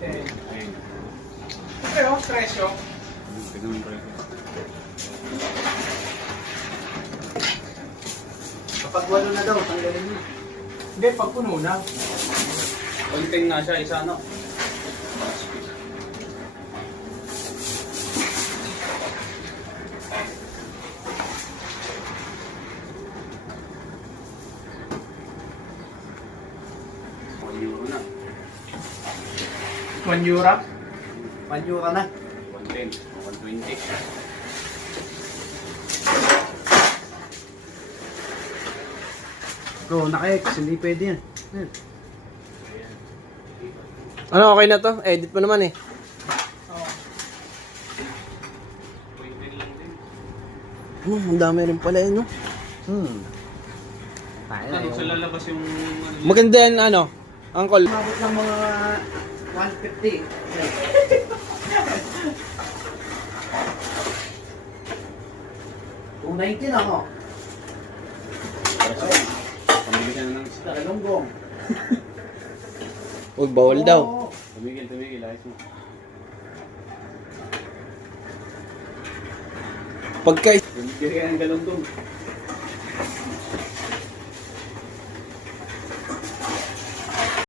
Eh, Ayun. pero, presyo. Tignan mo presyo. Kapag walo na daw, tanggalin mo. Hindi, pag puno na. Konting na siya, isa ano. €1 na. 1 euro. Panyo ka na. 110, 120. Bro, naka-X, hindi pwede yan. Yan. Ano, okay na to? Edit mo naman eh. Oh. 20 lang din. Ang dami rin pala yun, no? Tayo na Ano, yung... sa lalabas yung ano. Maganda yan, ano? Uncle. Umabot ng mga 150. Kung 19 ako. Tumigil ka na ng isa. Tagalonggong. Uy, bawal daw. Oo. Tumigil, ayos mo. Pagka... Tumigil ka ng galong doon.